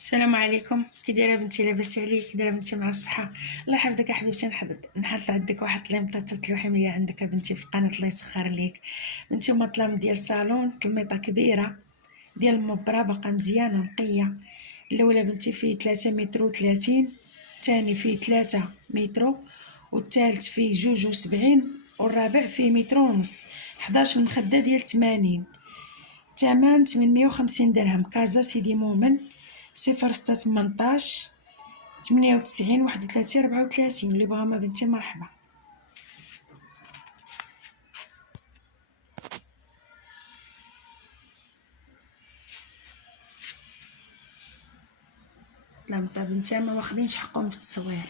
السلام عليكم. كي دايره بنتي؟ لاباس عليك؟ كي دايره بنتي؟ مع الصحه؟ الله يحفظك حبيبتي. نحط عندك واحد الطليمطه تلوحميه عندك بنتي في القناه، الله يسخر ليك بنتي. هما طلام ديال الصالون، طلميطه كبيره ديال المبره باقا مزيانه نقيه. الاولى بنتي فيه 3 متر و 30، الثاني فيه 3 متر، والثالث فيه 2.70، والرابع فيه متر ونص. 11 مخده ديال 80. ثمن 850 درهم. كازا سيدي مؤمن 0618 98 31 34. اللي بغا ما بنتي مرحبا. لا بنتي ما واخدينش حقهم في التصوير.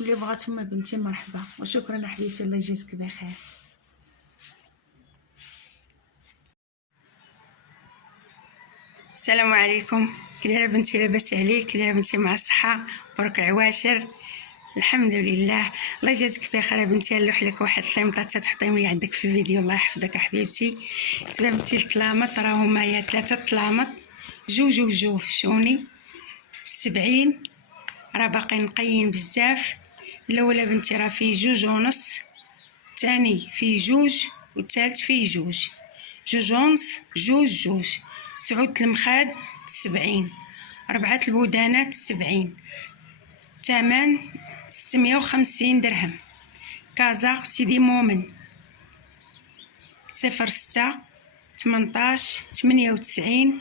اللي بغاتهم بنتي مرحبا، وشكرا حبيبتي، الله يجزيك بخير. السلام عليكم. كي دايره بنتي؟ لاباس عليك؟ كي دايره بنتي؟ مع الصحه؟ برك عواشر؟ الحمد لله. الله يجازيك بخير بنتي. نلوح لك واحد الطليمطه تحطيهم لي عندك في الفيديو، الله يحفظك حبيبتي. سبب بنتي الطلامط راهما هي 3 طلامط، جوج شوني 70، راه باقي نقيين بزاف. الاولى بنتي راه فيه 2.5، الثاني فيه 2، والثالث فيه 2، 2.5، 2. سعود المخاد 70، 4 البودانات 70. ثمن 650 درهم. كازا سيدي مؤمن 06 18 98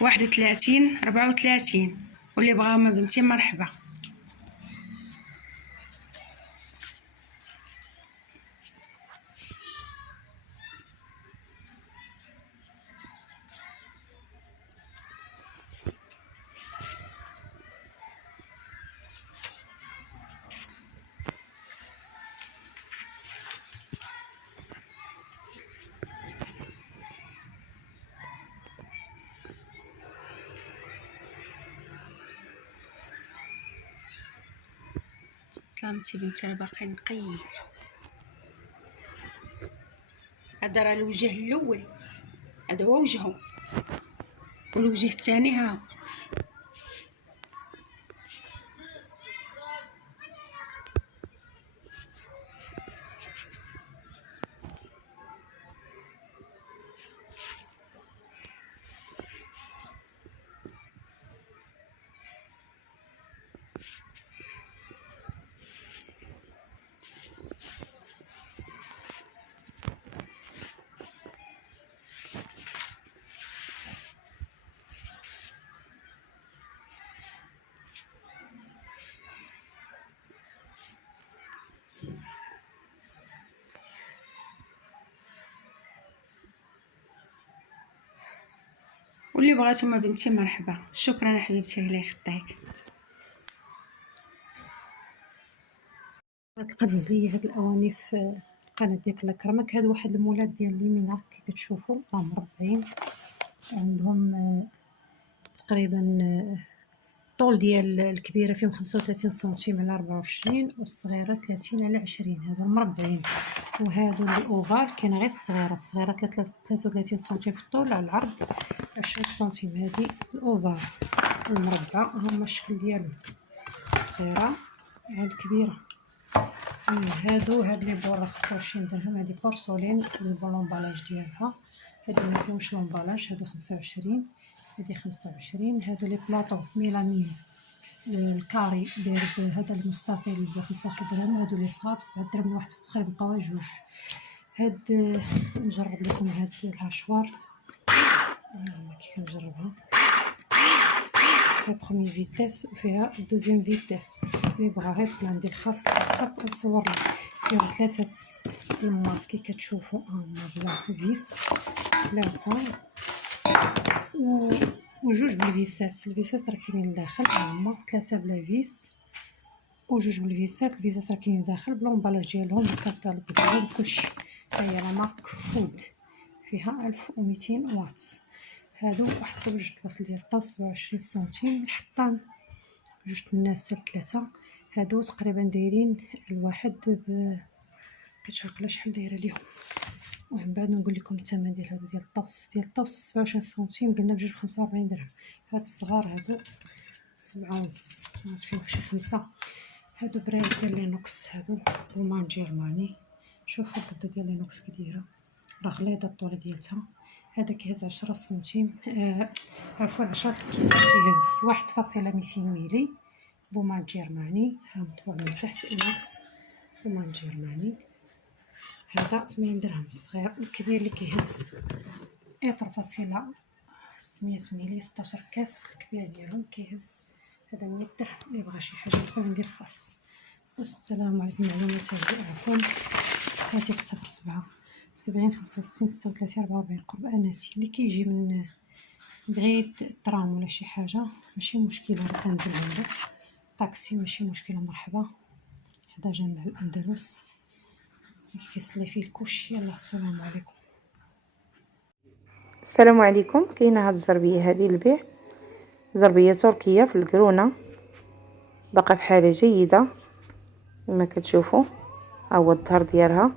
31 34. واللي بغا ما بنتي مرحبا. طلامتي بنتي راه باقي نقي. هذا راه الوجه الاول، هذا هو وجهه، والوجه الثاني ها هو. واللي بغاتهم بنتي مرحبا. شكرا حبيبتي، الله يخطيك. تلقى تزيي هاد الاواني في القناه ديال الكرمك. هاد واحد المولات ديال اليمينه كي كتشوفوا راهم مربعين، عندهم تقريبا الطول ديال الكبيره فيهم 35 سنتيم على 24 والصغيره 30 على 20. هادو مربعين. وهادو الاوفال كاين غير الصغيره 33 سنتيم في الطول على العرض 20 سنتيم. هادي الاوفال. المربع هما الشكل ديالهم، الصغيره على الكبيره. هاد لي بورا 25 درهم. هادي بورسولين بالبالونبالاج ديالها. هادي ما فيهمش لومبالاج. هادو 25. هادي 25. هادو لي بلاطو ميلامين الكاري داير بهذا المستطيل ب 15 درهم. هادو لي صغار 7 درهم واحد، تقريبا بقاو جوج. هاد نجرب لكم هاد الهاشوار كي كنجربها. فيها برومي فيتاس وفيها دوزيام فيتاس. اللي بغا يطلع عندي الخاص تصاوب نصور لكم. فيهم 3 الماسك كي كتشوفوا بلا فيس 3 وجوج بالفيسات. الفيسات راه كاينين لداخل هما 3 بلا فيس وجوج بالفيسات. الفيسات راه كاينين داخل بلومبالاج ديالهم بالكاتالوج ديالهم كلشي. هي لا مارك فود فيها 1200 واط. هادو واحد جوج الباصل ديال الطاس 27 سنتيم. الحطان جوج الناس 3. هادو تقريبا دايرين الواحد بقيتش عاقله شحال دايره ليهم. ومن بعد نقول لكم الثمن ديال هادو ديال الطوس 27 سنتيم قلنا بجوج 45 درهم. هاد الصغار هادو 7 ونص. فيهم شي 5. هادو بريد ديال لينوكس. هادو بومان جيرماني. شوفوا القده ديال لينوكس كي دايره، راه غليظه الطول ديالتها. هذا كيهز 10 سنتيم عفوا 10 كيس كيهز 1.200 ملي. بومان جيرماني. ها مطبوع من تحت لينوكس بومان جيرماني. هذا 8 درهم الصغير. الكبير اللي كيهز 1.600 ملي 16 كاس. الكبير ديالهم كيهز هذا 100 درهم. اللي بغى شي حاجه بقى ندير خاص. والسلام عليكم. معلومات هذه عفوا. هاتف 07 70 65 36 44 قرب اناسي. اللي كيجي من بعيد الترام ولا شي حاجه ماشي مشكله، راه كنزل عنده طاكسي ماشي مشكله. مرحبا حدا جامع الاندلس كيصلي فيه الكلشي. يلا السلام عليكم. السلام عليكم. كاينه هاد الزربيه هذه للبيع، زربيه تركيه في الكرونه، باقا في حاله جيده كما كتشوفوا. ها هو الظهر ديالها.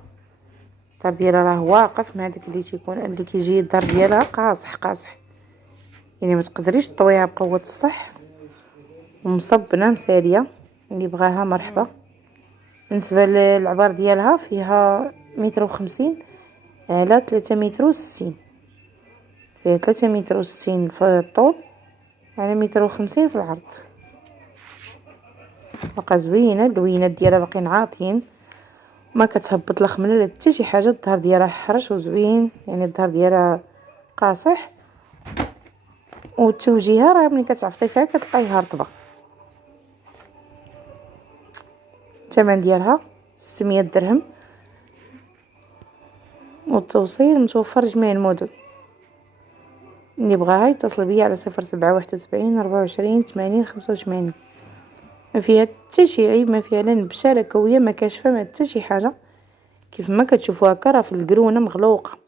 الظهر ديالها راه واقف، ما هذاك اللي تيكون اللي كيجي الظهر ديالها قاصح يعني ما تقدريش تطويها بقوه الصح. ومصبنه مساليه، اللي بغاها مرحبا. بالنسبه للعبار ديالها فيها 150 على 360. فيها 360 في الطول على 150 في العرض. باقا زوينه. اللوينات ديالها باقيين عاطين، ما كتهبط لا خمله لا حتى شي حاجه. الظهر ديالها حرش وزوين، يعني الظهر ديالها قاصح. والتوجيهه راه ملي كتعفطي فيها كتلقايها رطبه. الثمن ديالها 600 درهم. والتوصيل متوفر جميع المدن. اللي بغاها يتصل بيا على 0771 24 80 85. ما فيها حتى شي عيب، ما فيها لا نبشه لا كويه، ما كاشفه ما حتى شي حاجه. كيف ما كتشوفوا هكا راه في القرونه مغلوقه.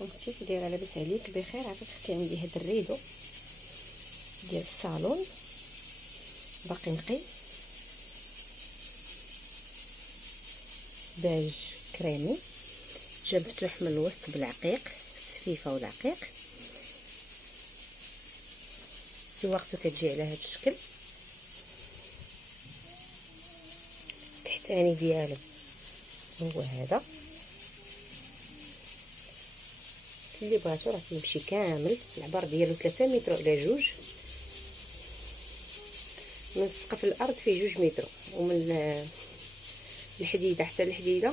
اختي كي دايره؟ لاباس عليك؟ بخير. عافاك اختي؟ عندي هاد الريدو ديال الصالون باقي نقي، باج كريمي. جابت لحم الوسط بالعقيق، السفيفه والعقيق. زواقته كتجي على هاد الشكل. التحتاني ديالو هو هذا. اللي بغاتو راه كيمشي كامل. العبار ديالو 3 متر على 2. من السقف الارض فيه 2 متر، ومن الحديده حتى الحديده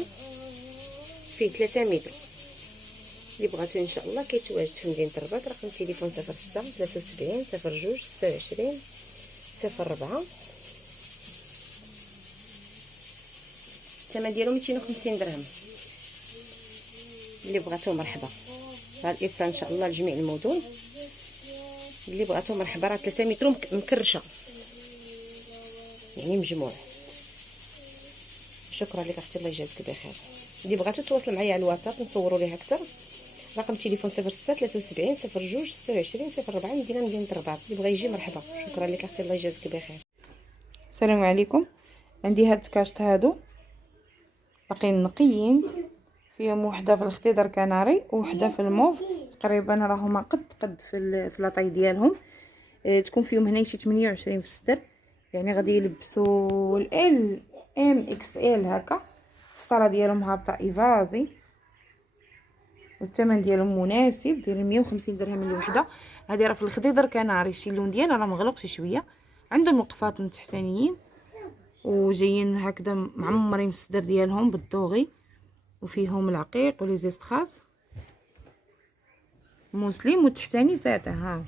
فيه 3 متر. اللي بغاتو ان شاء الله كيتواجد في مدينه الرباط. رقم تليفون 06 73 02 26 04. الثمن ديالو 250 درهم. اللي بغاتو مرحبا. هاد الإرسال ان شاء الله لجميع المدن. اللي بغاتو مرحبا. راه 3 متر مكرشه يعني مجموع. شكرا لك اختي، الله يجازيك بخير. اللي بغاتو تواصل معايا على الواتساب نصوروا ليها اكثر. رقم تليفون 06 73 02 26 04 مدينه الرباط. اللي بغى يجي مرحبا. شكرا لك اختي، الله يجازيك بخير. السلام عليكم. عندي هاد الكاشط هادو باقيين نقيين، فيهم وحده في الخضر كناري وحده في الموف، تقريبا راهما قد في لاطاي ديالهم. تكون فيهم هنا شي 28 في الصدر، يعني غادي يلبسوا ال ام اكس ال هكا. الفصاله ديالهم هابطه ايفازي، والثمن ديالهم مناسب، دايرين 150 درهم الوحده. هذه راه في الخضر كناري، شي اللون ديالها راه مغلق شي شويه. عندهم القفات من تحتانيين وجايين هكذا معمرين في الصدر ديالهم بالدوغي، وفيهم العقيق ولي زيستخاز مسلم، والتحتاني ساده ها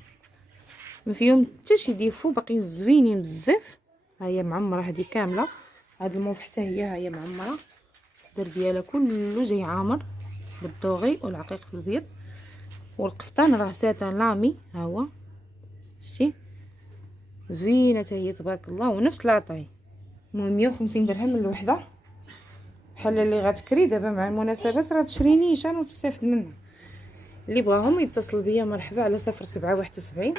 ما فيهم حتى شي ديفو، باقيين زوينين بزاف. ها هي معمره هذه كامله، هاد الموف حتى هي ها هي معمره، الصدر ديالها كله جاي عامر بالدوغي والعقيق في البيض، والقفطان راه ساتان لامي ها هو شتي زوينه حتى هي تبارك الله، ونفس لاطاي. المهم 150 درهم الوحده. بحال اللي غتكري دابا مع المناسبات راه تشري نيشان وتستافد منها. اللي بغاهم يتصل بيا مرحبا على 0771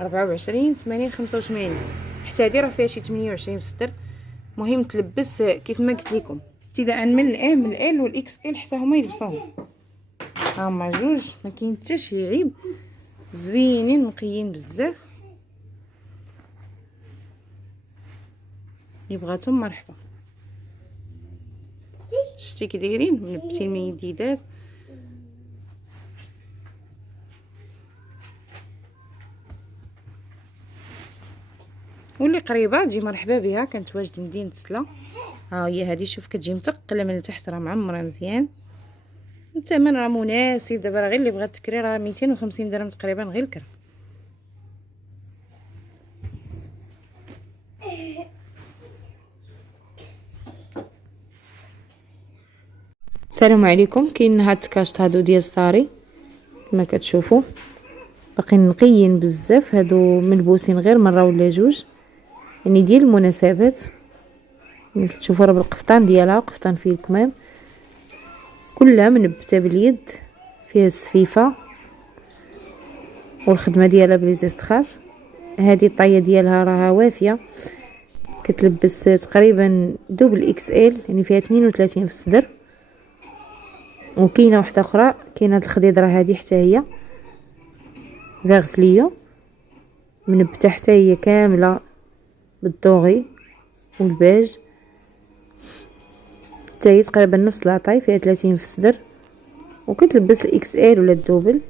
24 80 85. حتى هذه راه فيها شي 28 في الصدر. مهم تلبس كيف ما قلت لكم ابتداء من الام ال والاكس ال حتى هما يلبسوهم. هما جوج ما كاين حتى شي عيب، زوينين نقيين بزاف. اللي بغاتهم مرحبا. شتي كي دايرين منبتين من الجديدات. واللي قريبه تجي مرحبا بها. كانت واجد مدينه سلا. ها هي هذه شوف كتجي متقله من التحت، راه معمره مزيان، الثمن راه مناسب. دابا راه غير اللي بغات تكري راه 250 درهم تقريبا غير الكرا. السلام عليكم. كاين هاد الكاشط هادو ديال ستاري كما كتشوفوا، باقيين نقيين بزاف. هادو ملبوسين غير مره ولا جوج، يعني ديال المناسبات. كما كتشوفوا راه بالقفطان ديالها، قفطان فيه الكمام، كلها منبته باليد، فيها السفيفه والخدمه ديالها بليزيستخاس. هذه الطايه ديالها راها وافيه، كتلبس تقريبا دوبل اكس ال، يعني فيها 32 في الصدر. وكاينه واحده اخرى، كاينه هاد الخضيضره هذه حتى هي فيغ فليو، منبته حتى هي كامله بالدوغي والبيج، حتى هي تقريبا نفس لاطاي، فيها 30 في الصدر، وكتلبس الاكس ال ولا الدوبل.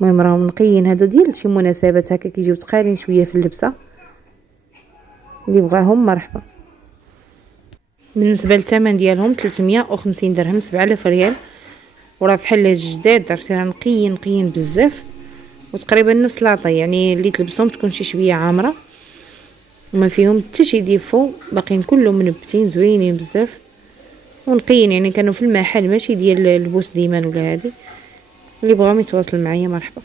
المهم راهم نقيين. هادو ديال شي مناسبات هكا كيجيو تقالين شويه في اللبسه. اللي بغاهم مرحبا. بالنسبه للثمن ديالهم 350 درهم، 7000 ريال. وراه بحال جداد، عرفتي راه نقيين بزاف، وتقريبا نفس لاطاي، يعني اللي تلبسهم تكون شي شويه عامره، وما فيهم حتى شي ديفو، باقيين كلهم منبتين زوينين بزاف ونقيين، يعني كانوا في المحل ماشي ديال البوس ديمان ولا هذه. اللي بغاهم يتواصل معايا مرحبا.